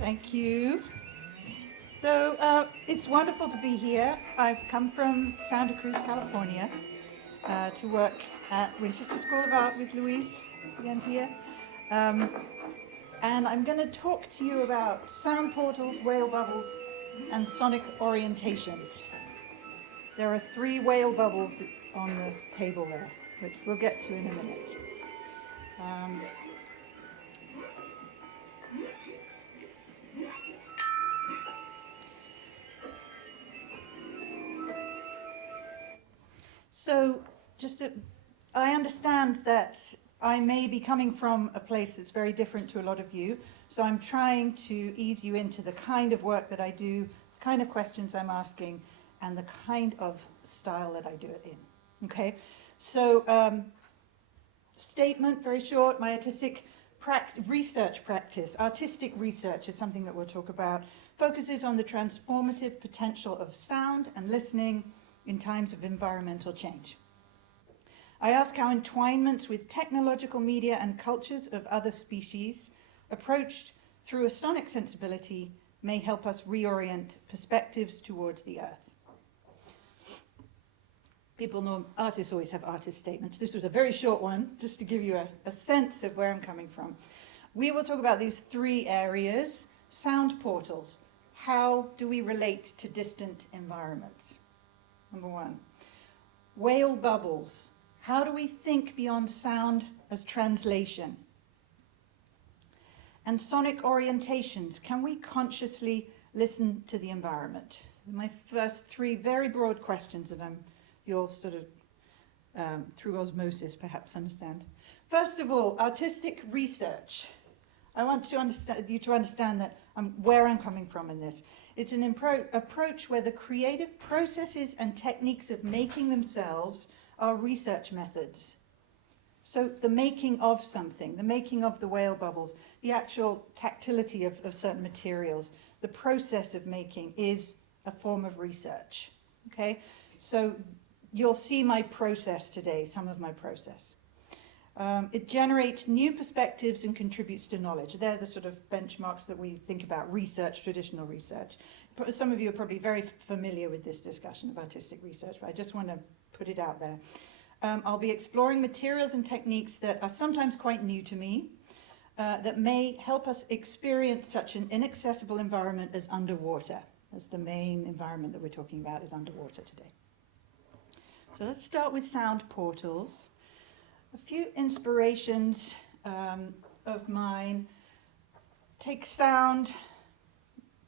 Thank you. So it's wonderful to be here. I've come from Santa Cruz, California, to work at Winchester School of Art with Louise, again here. And I'm going to talk to you about sound portals, whale bubbles, and sonic orientations. There are 3 whale bubbles on the table there, which we'll get to in a minute. So I understand that I may be coming from a place that's very different to a lot of you, so I'm trying to ease you into the kind of work that I do, the kind of questions I'm asking, and the kind of style that I do it in. Okay? So, statement, very short, my artistic research practice, artistic research is something that we'll talk about, focuses on the transformative potential of sound and listening in times of environmental change. I ask how entwinements with technological media and cultures of other species, approached through a sonic sensibility, may help us reorient perspectives towards the earth. People know artists always have artist statements. This was a very short one, just to give you a sense of where I'm coming from. We will talk about these 3 areas. Sound portals. How do we relate to distant environments? Number 1. Whale bubbles. How do we think beyond sound as translation? And sonic orientations. Can we consciously listen to the environment? My first 3 very broad questions that you'll sort of, through osmosis, perhaps understand. First of all, artistic research. I want you to understand that where I'm coming from in this. It's an approach where the creative processes and techniques of making themselves are research methods. So the making of something, the making of the whale bubbles, the actual tactility of certain materials, the process of making is a form of research. Okay? So you'll see my process today, some of my process. It generates new perspectives and contributes to knowledge. They're the sort of benchmarks that we think about research, traditional research. Some of you are probably very familiar with this discussion of artistic research, but I just want to put it out there. I'll be exploring materials and techniques that are sometimes quite new to me, that may help us experience such an inaccessible environment as underwater. That's the main environment that we're talking about, is underwater today. So let's start with sound portals. A few inspirations of mine. Take sound.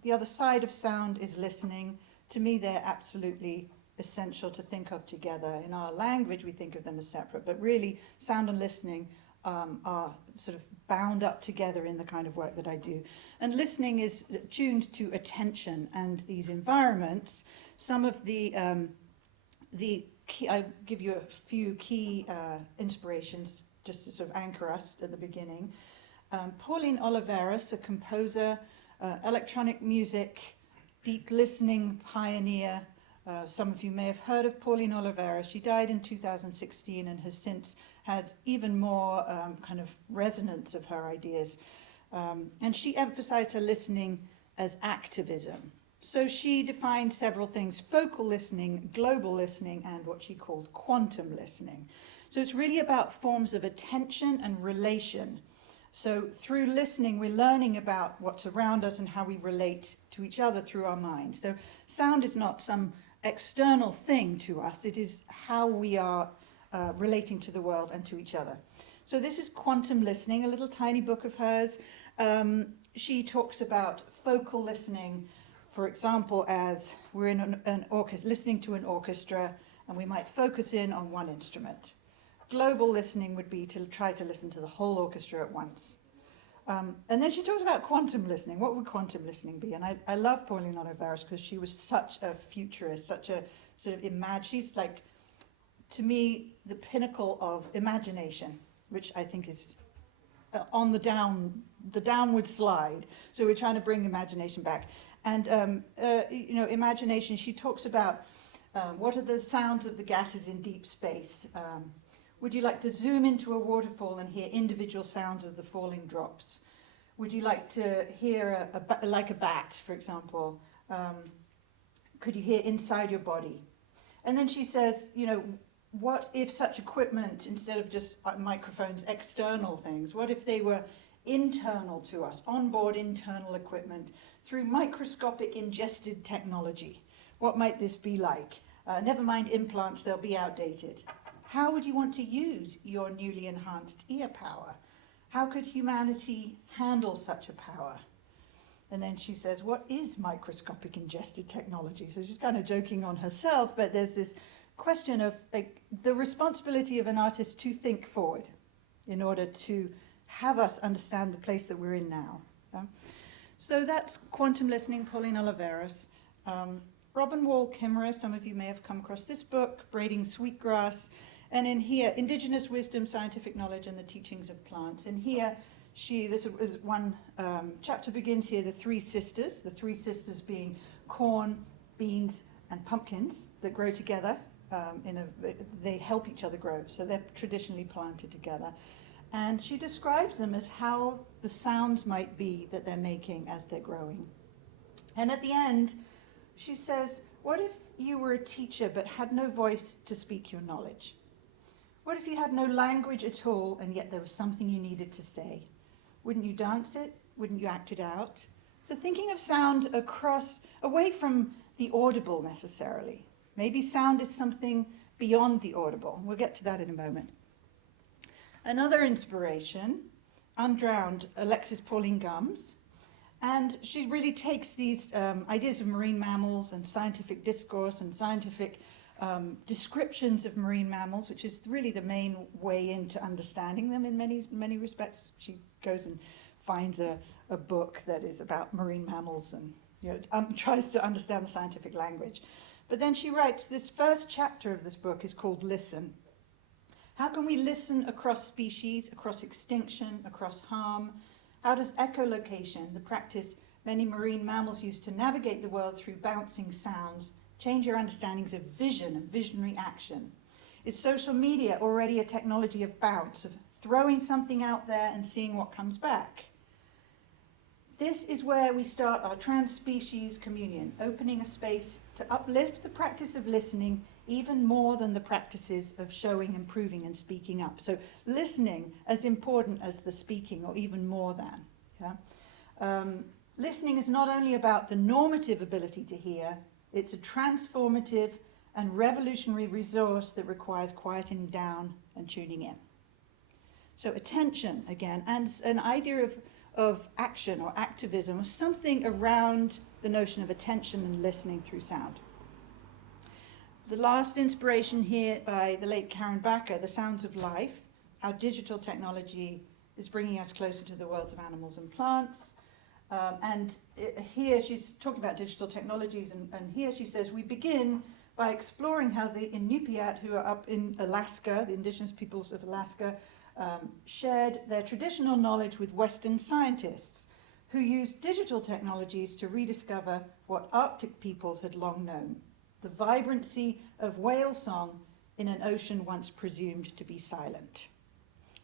The other side of sound is listening. To me, they're absolutely essential to think of together. In our language, we think of them as separate, but really, sound and listening are sort of bound up together in the kind of work that I do. And listening is tuned to attention and these environments. Some of the key, I give you a few key inspirations just to sort of anchor us at the beginning. Pauline Oliveros, a composer, electronic music, deep listening pioneer. Some of you may have heard of Pauline Oliveros. She died in 2016 and has since had even more kind of resonance of her ideas. And she emphasized her listening as activism. So she defined several things: focal listening, global listening, and what she called quantum listening. So it's really about forms of attention and relation. So through listening, we're learning about what's around us and how we relate to each other through our minds. So sound is not some external thing to us. It is how we are relating to the world and to each other. So this is quantum listening, a little tiny book of hers. She talks about focal listening, for example, as we're in an orchestra, listening to an orchestra, and we might focus in on one instrument. Global listening would be to try to listen to the whole orchestra at once. And then she talked about quantum listening. What would quantum listening be? And I love Pauline Oliveros because she was such a futurist, such a sort of she's like, to me, the pinnacle of imagination, which I think is on the downward slide. So we're trying to bring imagination back. And, imagination, she talks about what are the sounds of the gases in deep space. Would you like to zoom into a waterfall and hear individual sounds of the falling drops? Would you like to hear like a bat, for example? Could you hear inside your body? And then she says, you know, what if such equipment, instead of just microphones, external things, what if they were internal to us, onboard internal equipment, through microscopic ingested technology? What might this be like? Never mind implants, they'll be outdated. How would you want to use your newly enhanced ear power? How could humanity handle such a power? And then she says, what is microscopic ingested technology? So she's kind of joking on herself, but there's this question of like, the responsibility of an artist to think forward in order to have us understand the place that we're in now. So that's Quantum Listening, Pauline Oliveros. Robin Wall Kimmerer, some of you may have come across this book, Braiding Sweetgrass. And in here, Indigenous Wisdom, Scientific Knowledge and the Teachings of Plants. And here, this is one chapter begins here, the three sisters being corn, beans, and pumpkins that grow together. They help each other grow, so they're traditionally planted together. And she describes them as how the sounds might be that they're making as they're growing. And at the end, she says, what if you were a teacher but had no voice to speak your knowledge? What if you had no language at all and yet there was something you needed to say? Wouldn't you dance it? Wouldn't you act it out? So thinking of sound away from the audible necessarily. Maybe sound is something beyond the audible. We'll get to that in a moment. Another inspiration, Undrowned, Alexis Pauline Gumbs. And she really takes these ideas of marine mammals and scientific discourse and scientific descriptions of marine mammals, which is really the main way into understanding them in many respects. She goes and finds a book that is about marine mammals and tries to understand the scientific language. But then she writes, this first chapter of this book is called Listen. How can we listen across species, across extinction, across harm? How does echolocation, the practice many marine mammals use to navigate the world through bouncing sounds, change your understandings of vision and visionary action? Is social media already a technology of bounce, of throwing something out there and seeing what comes back? This is where we start our trans-species communion, opening a space to uplift the practice of listening even more than the practices of showing, improving, and speaking up. So listening as important as the speaking, or even more than. Yeah? Listening is not only about the normative ability to hear, it's a transformative and revolutionary resource that requires quieting down and tuning in. So attention, again, and an idea of action or activism, or something around the notion of attention and listening through sound. The last inspiration here by the late Karen Backer, The Sounds of Life, how digital technology is bringing us closer to the worlds of animals and plants. Here she's talking about digital technologies, and here she says, we begin by exploring how the Inupiat, who are up in Alaska, the indigenous peoples of Alaska, shared their traditional knowledge with Western scientists who used digital technologies to rediscover what Arctic peoples had long known, the vibrancy of whale song in an ocean once presumed to be silent.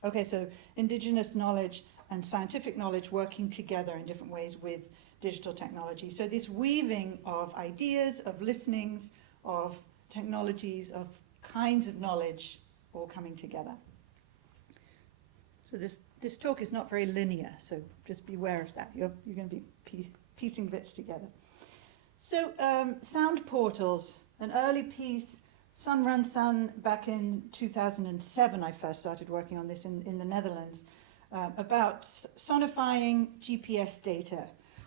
Okay, so indigenous knowledge and scientific knowledge working together in different ways with digital technology. So this weaving of ideas, of listenings, of technologies, of kinds of knowledge all coming together. So this talk is not very linear, so just beware of that. You're going to be piecing bits together. So sound portals, an early piece, Sun Run Sun, back in 2007 I first started working on this in the Netherlands, about sonifying GPS data.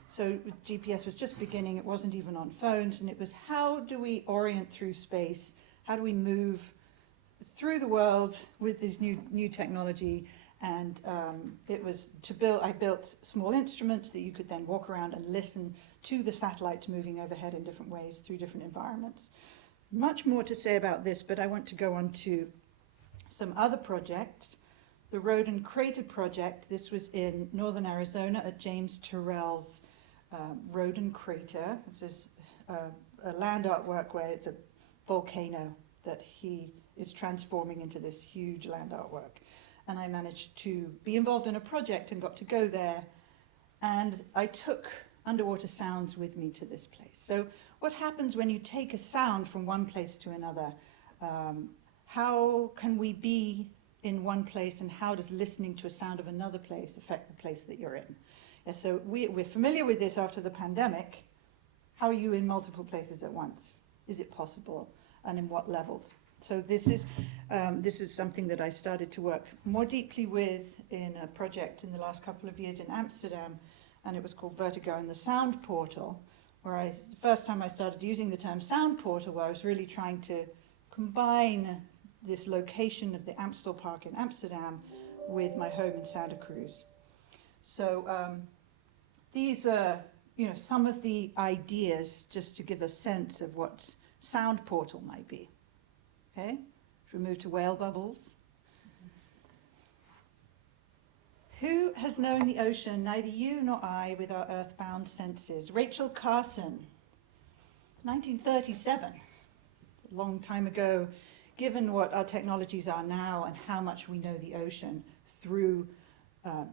So GPS was just beginning, it wasn't even on phones, and it was how do we orient through space, how do we move through the world with this new technology. And it was I built small instruments that you could then walk around and listen to the satellites moving overhead in different ways through different environments. Much more to say about this, but I want to go on to some other projects. The Roden Crater Project, this was in northern Arizona at James Turrell's Roden Crater. This is a land artwork where it's a volcano that he is transforming into this huge land artwork. And I managed to be involved in a project and got to go there and I took underwater sounds with me to this place. So what happens when you take a sound from one place to another? How can we be in one place, and how does listening to a sound of another place affect the place that you're in? Yeah, so we're familiar with this after the pandemic. How are you in multiple places at once? Is it possible? And in what levels? So this is something that I started to work more deeply with in a project in the last couple of years in Amsterdam, and it was called Vertigo and the Sound Portal, where the first time I started using the term sound portal, where I was really trying to combine this location of the Amstel Park in Amsterdam with my home in Santa Cruz. So these are, some of the ideas just to give a sense of what sound portal might be. Okay, should we move to whale bubbles? Who has known the ocean, neither you nor I, with our earthbound senses? Rachel Carson, 1937, a long time ago, given what our technologies are now and how much we know the ocean through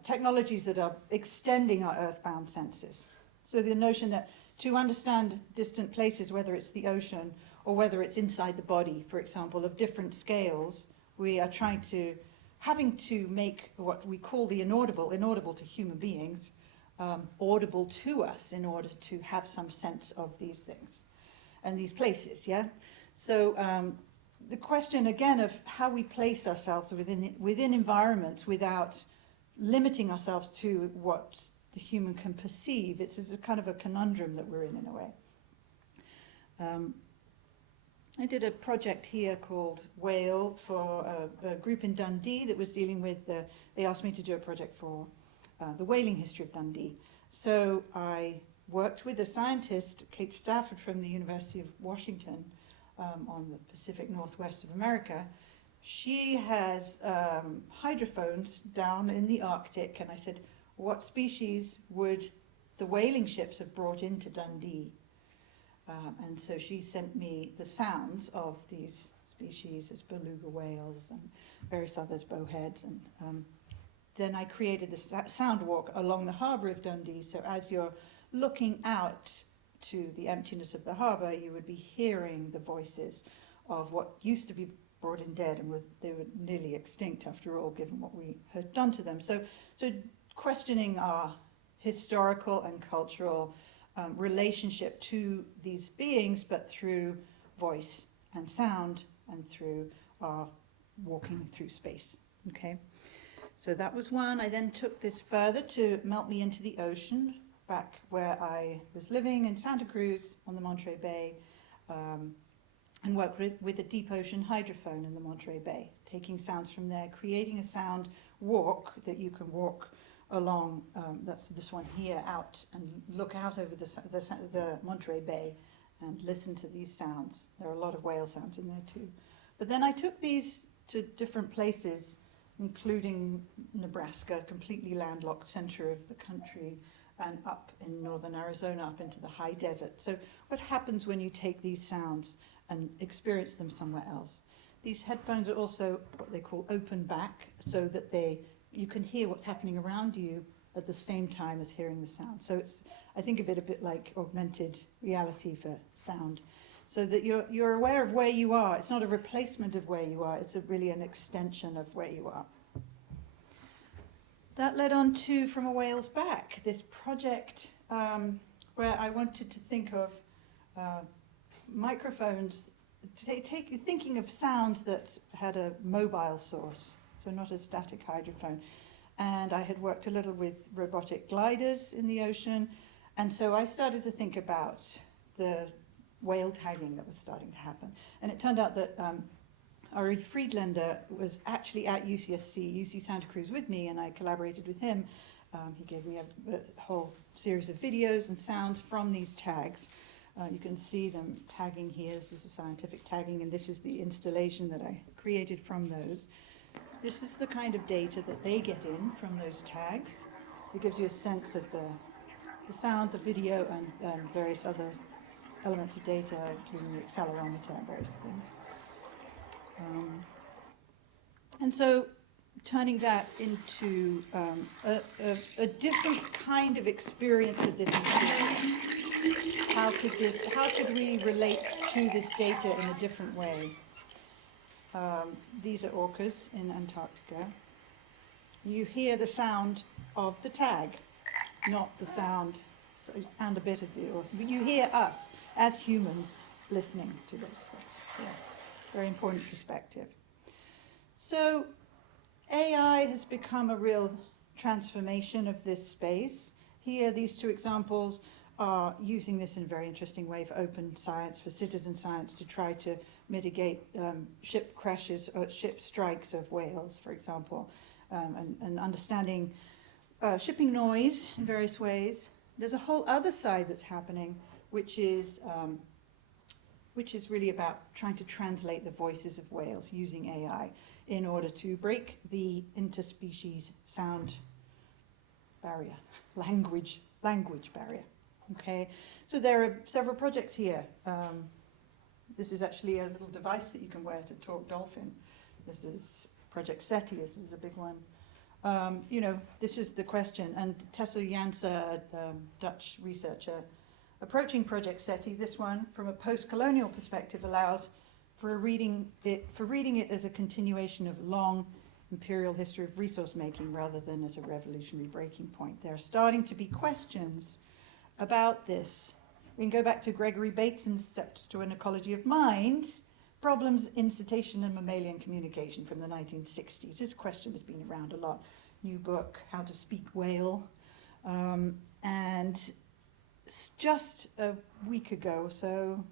technologies that are extending our earthbound senses. So the notion that to understand distant places, whether it's the ocean or whether it's inside the body, for example, of different scales, we are having to make what we call the inaudible to human beings, audible to us in order to have some sense of these things and these places, yeah? So the question, again, of how we place ourselves within environments without limiting ourselves to what the human can perceive, it's a kind of a conundrum that we're in a way. I did a project here called Whale for a group in Dundee that was dealing with, they asked me to do a project for the whaling history of Dundee. So I worked with a scientist, Kate Stafford from the University of Washington, on the Pacific Northwest of America. She has hydrophones down in the Arctic, and I said, what species would the whaling ships have brought into Dundee? And so she sent me the sounds of these species as beluga whales and various others, bowheads. And then I created the sound walk along the harbour of Dundee. So as you're looking out to the emptiness of the harbour, you would be hearing the voices of what used to be brought in dead, and they were nearly extinct after all, given what we had done to them. So questioning our historical and cultural relationship to these beings, but through voice and sound and through our walking through space. Okay, so that was one. I then took this further to melt me into the ocean, back where I was living in Santa Cruz on the Monterey Bay, and worked with a deep ocean hydrophone in the Monterey Bay, taking sounds from there, creating a sound walk that you can walk along, that's this one here, out and look out over the Monterey Bay and listen to these sounds. There are a lot of whale sounds in there too. But then I took these to different places, including Nebraska, completely landlocked center of the country, and up in northern Arizona, up into the high desert. So what happens when you take these sounds and experience them somewhere else? These headphones are also what they call open back, so that you can hear what's happening around you at the same time as hearing the sound. So I think of it a bit like augmented reality for sound, so that you're aware of where you are. It's not a replacement of where you are, it's really an extension of where you are. That led on to From a Whale's Back, this project where I wanted to think of microphones, thinking of sounds that had a mobile source, so not a static hydrophone. And I had worked a little with robotic gliders in the ocean, and so I started to think about the whale tagging that was starting to happen. And it turned out that Ari Friedlander was actually at UCSC, UC Santa Cruz with me, and I collaborated with him. He gave me a whole series of videos and sounds from these tags. You can see them tagging here. This is the scientific tagging, and this is the installation that I created from those. This is the kind of data that they get in from those tags. It gives you a sense of the sound, the video, and various other elements of data, including the accelerometer and various things. And so turning that into a different kind of experience of this material? How could we relate to this data in a different way? These are orcas in Antarctica. You hear the sound of the tag, not the sound, and a bit of the orca. You hear us as humans listening to those things. Yes, very important perspective. So AI has become a real transformation of this space. Here, these two examples are using this in a very interesting way for open science, for citizen science, to try to mitigate ship crashes or ship strikes of whales, for example, and understanding shipping noise in various ways. There's a whole other side that's happening, which is really about trying to translate the voices of whales using AI in order to break the interspecies sound barrier, language barrier. Okay, so there are several projects here. This is actually a little device that you can wear to talk dolphin. This is Project SETI. This is a big one. This is the question. And Tessa Janse, Dutch researcher, approaching Project SETI, this one from a post-colonial perspective allows for reading it as a continuation of long imperial history of resource making rather than as a revolutionary breaking point. There are starting to be questions about this. We can go back to Gregory Bateson's Steps to an Ecology of Mind, Problems in Cetacean and Mammalian Communication from the 1960s. This question has been around a lot. New book, How to Speak Whale. And just a week ago or so,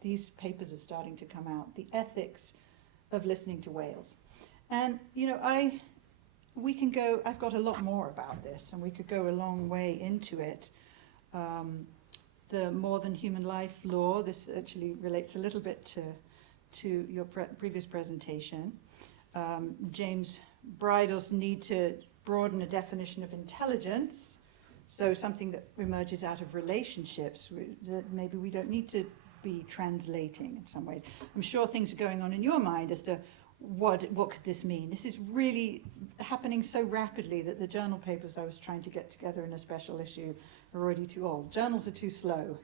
these papers are starting to come out, the ethics of listening to whales. And, I've got a lot more about this, and we could go a long way into it. The More Than Human Life law, this actually relates a little bit to your previous presentation. James Bridle's need to broaden a definition of intelligence, so something that emerges out of relationships, that maybe we don't need to be translating in some ways. I'm sure things are going on in your mind as to what could this mean? This is really happening so rapidly that the journal papers I was trying to get together in a special issue are already too old. Journals are too slow,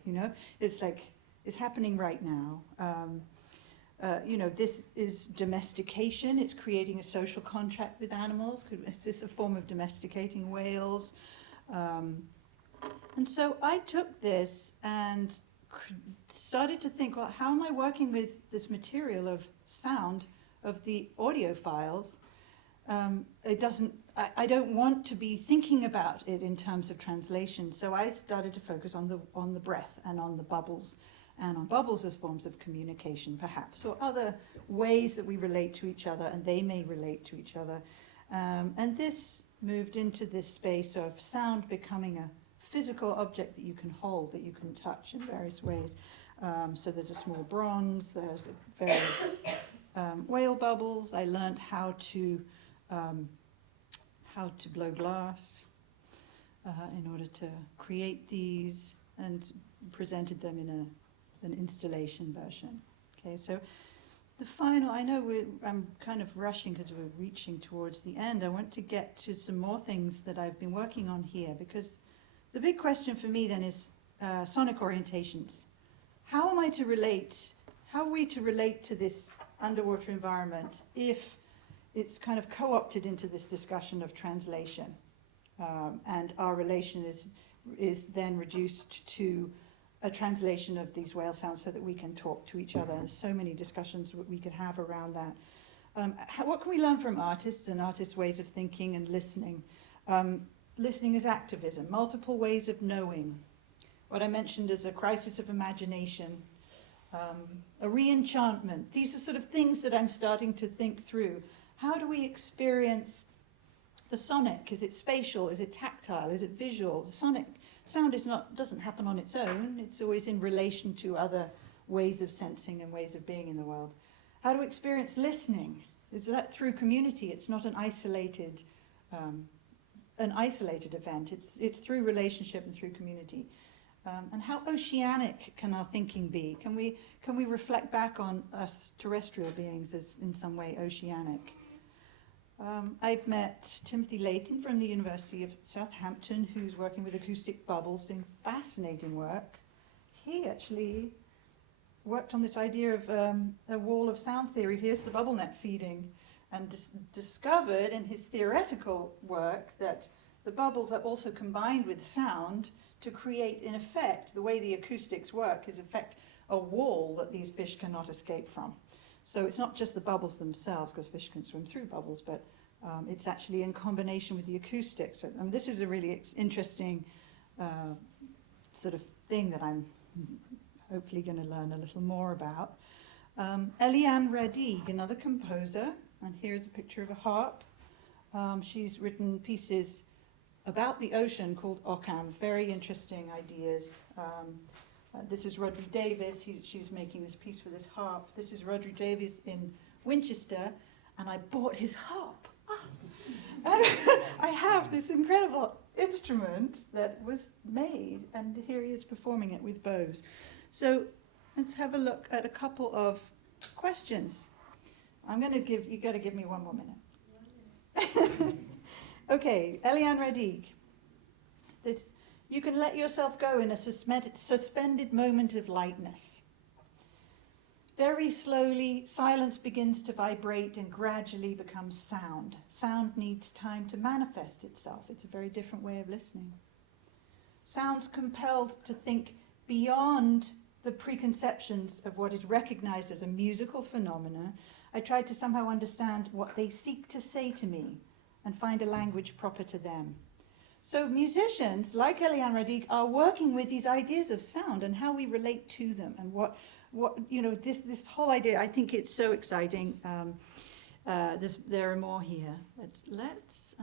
It's like, it's happening right now. This is domestication. It's creating a social contract with animals. Is this a form of domesticating whales? And so I took this and started to think, well, how am I working with this material of sound of the audio files? I don't want to be thinking about it in terms of translation. So I started to focus on the breath and on the bubbles, and on bubbles as forms of communication, perhaps, or other ways that we relate to each other, and they may relate to each other. And this moved into this space of sound becoming a physical object that you can hold, that you can touch in various ways. So there's a small bronze, there's various whale bubbles. I learned how to blow glass in order to create these, and presented them in an installation version. Okay, so the final, I'm kind of rushing because we're reaching towards the end. I want to get to some more things that I've been working on here, because the big question for me then is sonic orientations. How are we to relate to this underwater environment if it's kind of co-opted into this discussion of translation, and our relation is then reduced to a translation of these whale sounds so that we can talk to each other. There's so many discussions we could have around that. What can we learn from artists and artists' ways of thinking and listening? Listening is activism, multiple ways of knowing. What I mentioned is a crisis of imagination, a re-enchantment. These are sort of things that I'm starting to think through. How do we experience the sonic? Is it spatial? Is it tactile? Is it visual? The sonic sound doesn't happen on its own. It's always in relation to other ways of sensing and ways of being in the world. How do we experience listening? Is that through community? It's not an isolated event. It's through relationship and through community. And how oceanic can our thinking be? Can we reflect back on us terrestrial beings as in some way oceanic? I've met Timothy Layton from the University of Southampton, who's working with acoustic bubbles, doing fascinating work. He actually worked on this idea of a wall of sound theory. Here's the bubble net feeding, and discovered in his theoretical work that the bubbles are also combined with sound to create, in effect, the way the acoustics work is, in fact, a wall that these fish cannot escape from. So it's not just the bubbles themselves, because fish can swim through bubbles, but it's actually in combination with the acoustics. So, this is a really interesting sort of thing that I'm hopefully going to learn a little more about. Eliane Radigue, another composer, and here's a picture of a harp. She's written pieces about the ocean called Occam, very interesting ideas. This is Rodri Davis. She's making this piece for this harp. This is Rodri Davis in Winchester, and I bought his harp. And I have this incredible instrument that was made, and here he is performing it with bows. So let's have a look at a couple of questions. You got to give me one more minute. Okay, Eliane Radigue. You can let yourself go in a suspended moment of lightness. Very slowly, silence begins to vibrate and gradually becomes sound. Sound needs time to manifest itself. It's a very different way of listening. Sound's compelled to think beyond the preconceptions of what is recognized as a musical phenomena. I try to somehow understand what they seek to say to me and find a language proper to them. So musicians, like Eliane Radigue, are working with these ideas of sound and how we relate to them, and what this whole idea. I think it's so exciting. There are more here. Let's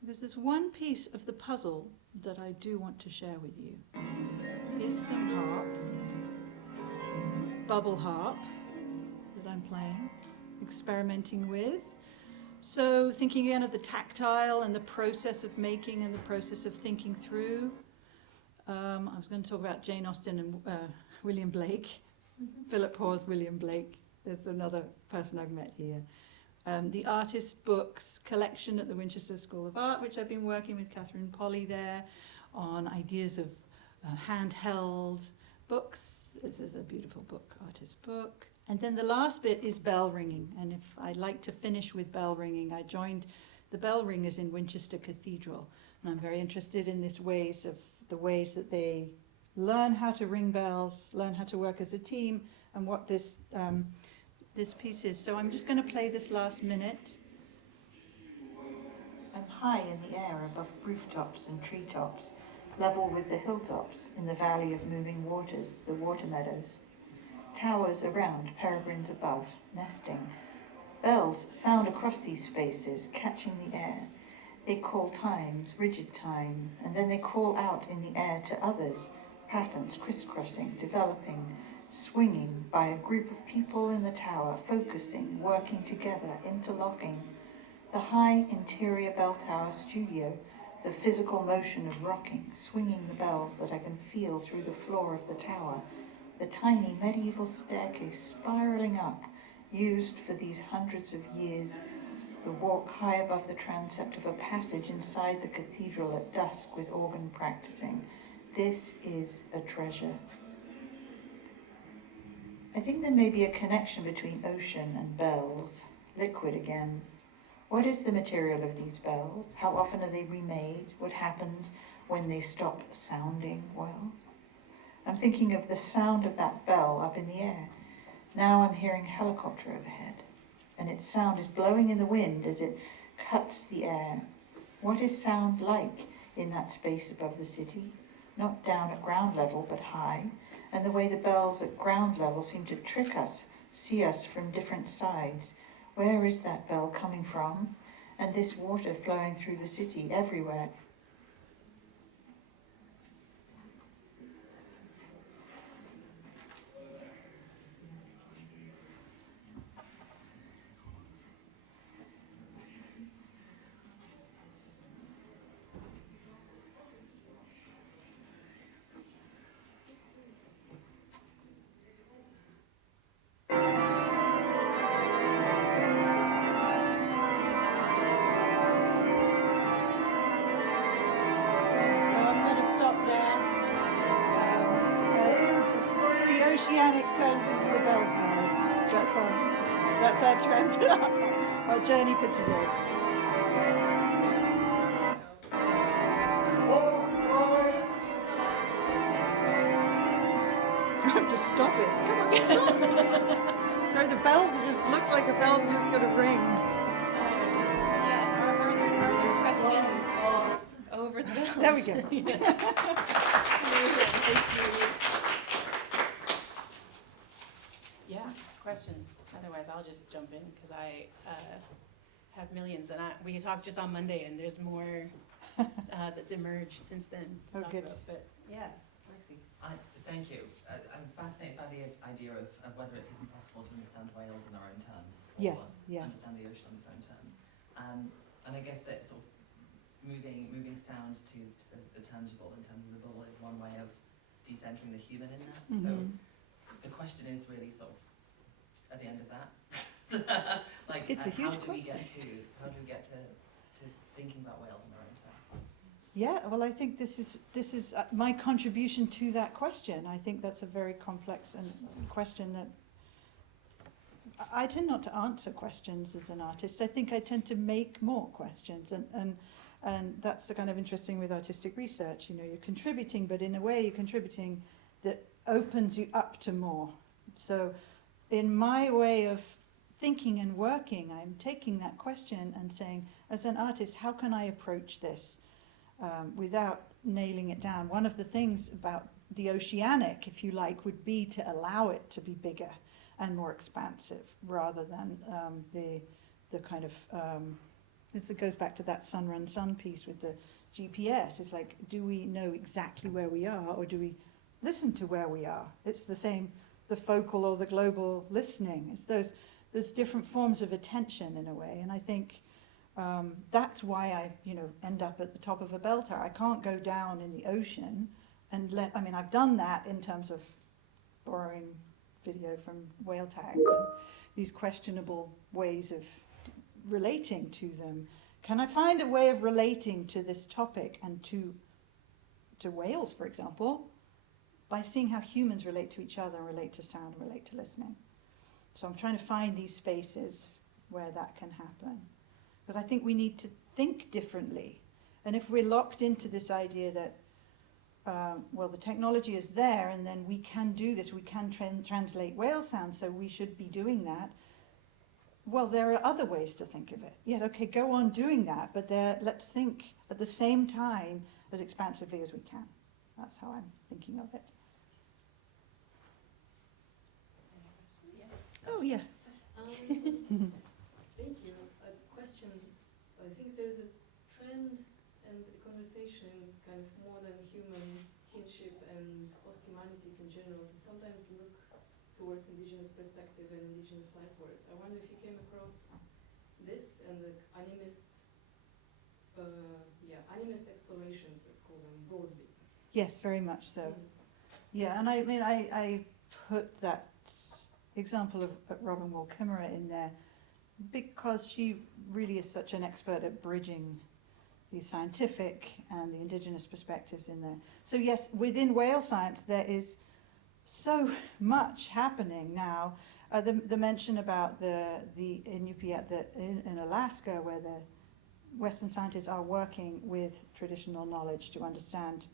because there's one piece of the puzzle that I do want to share with you. Here's some harp, bubble harp that I'm playing, experimenting with. So thinking again of the tactile and the process of making and the process of thinking through. I was going to talk about Jane Austen and William Blake. Philip Hoare's William Blake. There's another person I've met here. The Artist's Books collection at the Winchester School of Art, which I've been working with Catherine Polly there on ideas of handheld books. This is a beautiful book, Artist's Book. And then the last bit is bell ringing, and if I like to finish with bell ringing, I joined the bell ringers in Winchester Cathedral, and I'm very interested in the ways that they learn how to ring bells, learn how to work as a team, and what this piece is. So I'm just going to play this last minute. I'm high in the air above rooftops and treetops, level with the hilltops in the valley of moving waters, the water meadows. Towers around, peregrines above, nesting. Bells sound across these spaces, catching the air. They call times, rigid time, and then they call out in the air to others, patterns crisscrossing, developing, swinging by a group of people in the tower, focusing, working together, interlocking. The high interior bell tower studio, the physical motion of rocking, swinging the bells that I can feel through the floor of the tower. The tiny medieval staircase spiraling up, used for these hundreds of years. The walk high above the transept of a passage inside the cathedral at dusk with organ practicing. This is a treasure. I think there may be a connection between ocean and bells. Liquid again. What is the material of these bells? How often are they remade? What happens when they stop sounding well? I'm thinking of the sound of that bell up in the air. Now I'm hearing a helicopter overhead, and its sound is blowing in the wind as it cuts the air. What is sound like in that space above the city? Not down at ground level, but high, and the way the bells at ground level seem to trick us, see us from different sides. Where is that bell coming from? And this water flowing through the city everywhere. oceanic turns into the bell towers. That's our our journey for today. I have to stop it. Come on, stop. Sorry, the bells just looks like the bells are just going to ring. Yeah, are there questions over the bells? There we go. Thank you. Yeah, questions. Otherwise, I'll just jump in because I have millions, and we talked just on Monday, and there's more that's emerged since then to talk good. about. But yeah, Lexi. Thank you. I'm fascinated by the idea of whether it's even possible to understand Wales in our own terms. Yes, yeah. Understand the ocean on its own terms. And I guess that sort of moving sound to the tangible in terms of the bubble is one way of decentering the human in that. Mm-hmm. So the question is really sort of at the end of that. Like, it's a huge how do we question. get to thinking about Wales in our own terms? Yeah, well, I think this is my contribution to that question. I think that's a very complex question that I tend not to answer questions as an artist. I think I tend to make more questions, and that's the kind of interesting with artistic research. You know, you're contributing, but in a way you're contributing that opens you up to more. So in my way of thinking and working, I'm taking that question and saying, as an artist, how can I approach this without nailing it down? One of the things about the oceanic, if you like, would be to allow it to be bigger and more expansive rather than the kind of, it goes back to that Sun Run Sun piece with the GPS. It's like, do we know exactly where we are, or do we listen to where we are? It's the same, the focal or the global listening. It's those different forms of attention in a way, and I think that's why I, end up at the top of a bell tower. I can't go down in the ocean and I've done that in terms of borrowing video from whale tags and these questionable ways of relating to them. Can I find a way of relating to this topic and to whales, for example, by seeing how humans relate to each other, and relate to sound, and relate to listening? So I'm trying to find these spaces where that can happen. Because I think we need to think differently. And if we're locked into this idea that, the technology is there and then we can do this, we can translate whale sound, so we should be doing that. Well, there are other ways to think of it. Yeah, okay, go on doing that, but let's think at the same time as expansively as we can. That's how I'm thinking of it. Yes. Oh, yeah. Thank you. A question. I think there's a trend and a conversation, kind of more than human kinship and post-humanities in general, to sometimes look towards indigenous perspective and indigenous life works. I wonder if you came across this and the animist explorations, let's call them, broadly. Yes, very much so. Yeah, and I put that example of Robin Wall-Kimmerer in there because she really is such an expert at bridging the scientific and the indigenous perspectives in there. So yes, within whale science there is so much happening now. The mention about the Inupiat in Alaska, where the Western scientists are working with traditional knowledge to understand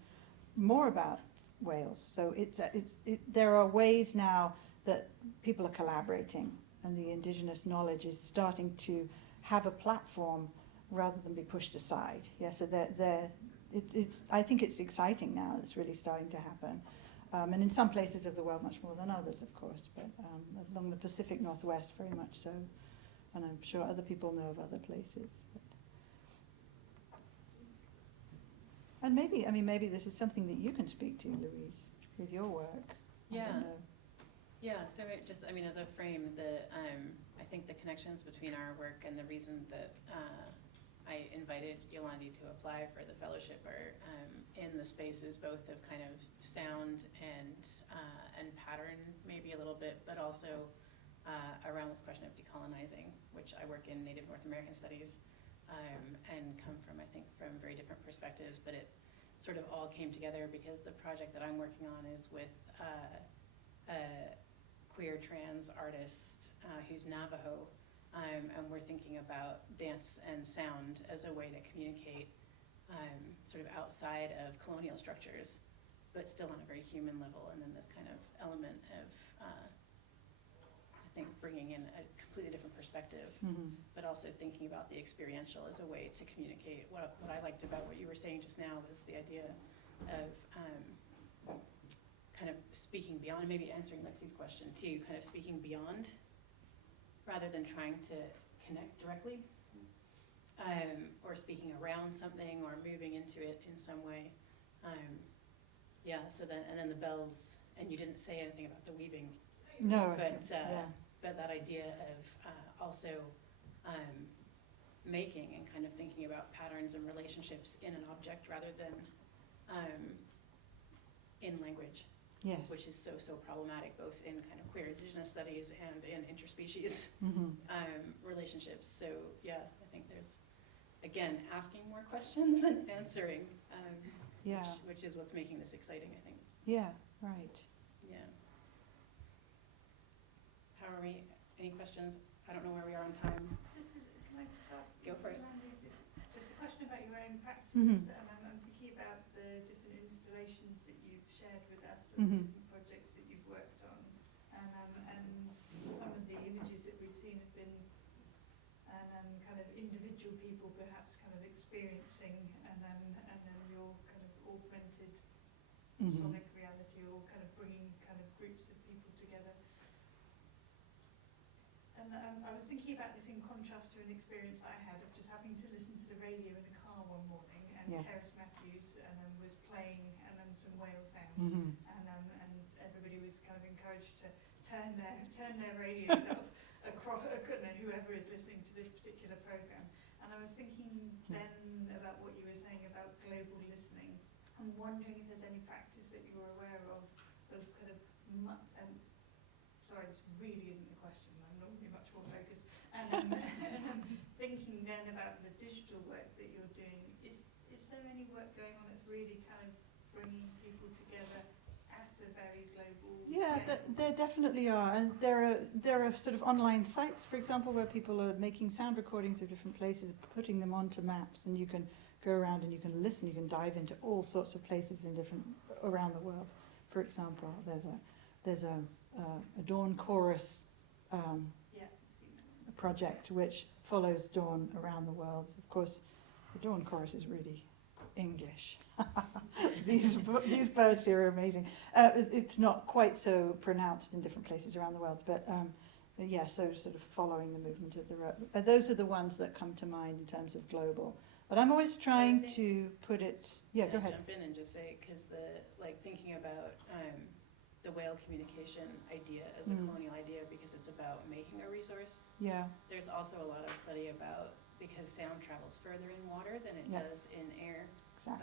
more about whales. So there are ways now that people are collaborating, and the indigenous knowledge is starting to have a platform rather than be pushed aside. Yeah, so I think it's exciting now. It's really starting to happen. And in some places of the world much more than others, of course, but along the Pacific Northwest very much so. And I'm sure other people know of other places. And maybe this is something that you can speak to, Louise, with your work. Yeah. I don't know. Yeah, so it just, as a frame, I think the connections between our work and the reason that I invited Yolande to apply for the fellowship are in the spaces both of kind of sound and pattern, maybe a little bit, but also around this question of decolonizing, which I work in Native North American studies and come from, I think, from very different perspectives, but it sort of all came together because the project that I'm working on is with a queer trans artist who's Navajo, and we're thinking about dance and sound as a way to communicate sort of outside of colonial structures, but still on a very human level, and then this kind of element of, I think, bringing in a completely different perspective, but also thinking about the experiential as a way to communicate. What I liked about what you were saying just now was the idea of kind of speaking beyond, and maybe answering Lexi's question too, kind of speaking beyond rather than trying to connect directly, or speaking around something or moving into it in some way. Yeah, so then, and then the bells, and you didn't say anything about the weaving, No, but that idea of also making and kind of thinking about patterns and relationships in an object rather than in language, yes. which is so problematic both in kind of queer indigenous studies and in interspecies relationships. So yeah, I think there's, again, asking more questions and answering, which is what's making this exciting, I think. Yeah, right. Yeah. How are we? Any questions? I don't know where we are on time. Can I just ask? Go for it. Just a question about your own practice. I'm thinking about the different installations that you've shared with us, and different projects that you've worked on, and some of the images that we've seen have been kind of individual people perhaps kind of experiencing, and then your kind of augmented sonic reality, or kind of bringing kind of groups of people together. And I was thinking about this in contrast to an experience I had of just having to listen to the radio in the car one morning, and Keris Matthews was playing, and then some whale sound, and everybody was kind of encouraged to turn their radios up across, whoever is listening to this particular program. And I was thinking then about what you were saying about global listening. I'm wondering if there's any practice that you're aware of kind of, sorry, this really isn't the question, I'm normally much more focused, and thinking then about the digital work that you're doing, is there any work going on that's really kind of bringing people together at a very global Yeah, there definitely are, and there are sort of online sites, for example, where people are making sound recordings of different places, putting them onto maps, and you can go around and you can listen, you can dive into all sorts of places in different around the world. For example, there's a Dawn chorus project which follows Dawn around the world. Of course, the Dawn chorus is really English. These birds here are amazing. It's not quite so pronounced in different places around the world, but yeah, so sort of following the movement of the road. Those are the ones that come to mind in terms of global. But I'm always trying to put it. Yeah, go ahead. Jump in and just say, because thinking about the whale communication idea as a colonial idea, because it's about making a resource. Yeah. There's also a lot of study about, because sound travels further in water than it does in air,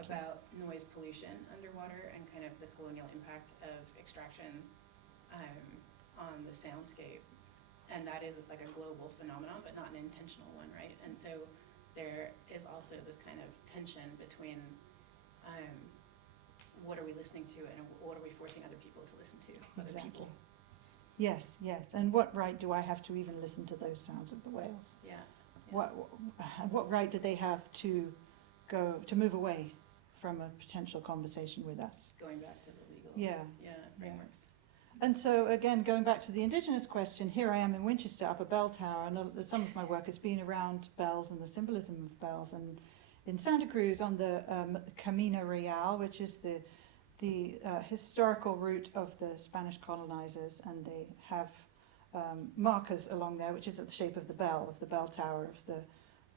about noise pollution underwater and kind of the colonial impact of extraction on the soundscape. And that is like a global phenomenon, but not an intentional one, right? And so there is also this kind of tension between what are we listening to and what are we forcing other people to listen to? Other people. Yes, and what right do I have to even listen to those sounds of the whales? Yeah. What right do they have to move away from a potential conversation with us? Going back to the legal frameworks. And so again, going back to the Indigenous question, here I am in Winchester up a bell tower, and some of my work has been around bells and the symbolism of bells. And in Santa Cruz on the Camino Real, which is the historical route of the Spanish colonizers, and they have markers along there, which is at the shape of the bell tower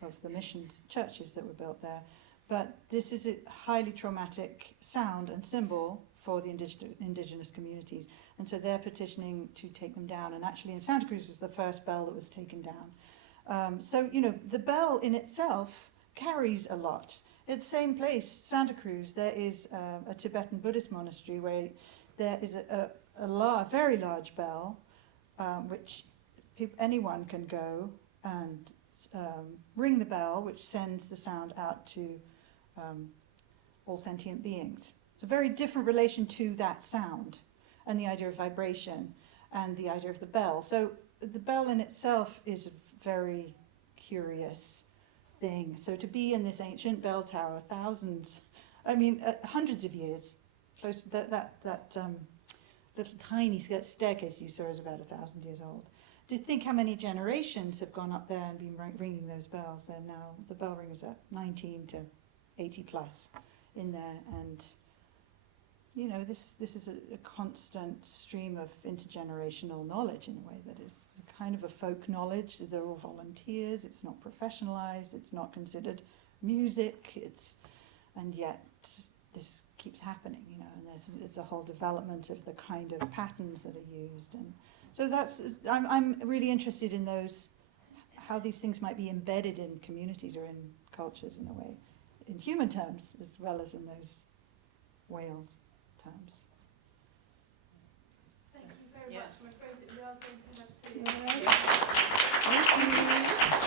of the mission churches that were built there. But this is a highly traumatic sound and symbol for the indigenous communities, and so they're petitioning to take them down. And actually, in Santa Cruz was the first bell that was taken down. So the bell in itself carries a lot. At the same place, Santa Cruz, there is a Tibetan Buddhist monastery where there is a very large bell, which anyone can go and ring the bell, which sends the sound out to all sentient beings. It's a very different relation to that sound. and the idea of vibration, and the idea of the bell. So the bell in itself is a very curious thing. So to be in this ancient bell tower, hundreds of years, close to that little tiny staircase you saw is about 1,000 years old. Do you think how many generations have gone up there and been ringing those bells? They're now, the bell ringers are 19 to 80 plus in there, and you know, this is a constant stream of intergenerational knowledge in a way that is kind of a folk knowledge. They're all volunteers, it's not professionalized, it's not considered music, and yet this keeps happening, you know, and there's a whole development of the kind of patterns that are used. And so I'm really interested in those, how these things might be embedded in communities or in cultures in a way, in human terms as well as in those whales terms. Thank you very Yeah. much. I'm afraid that we are going to have to... Thank you.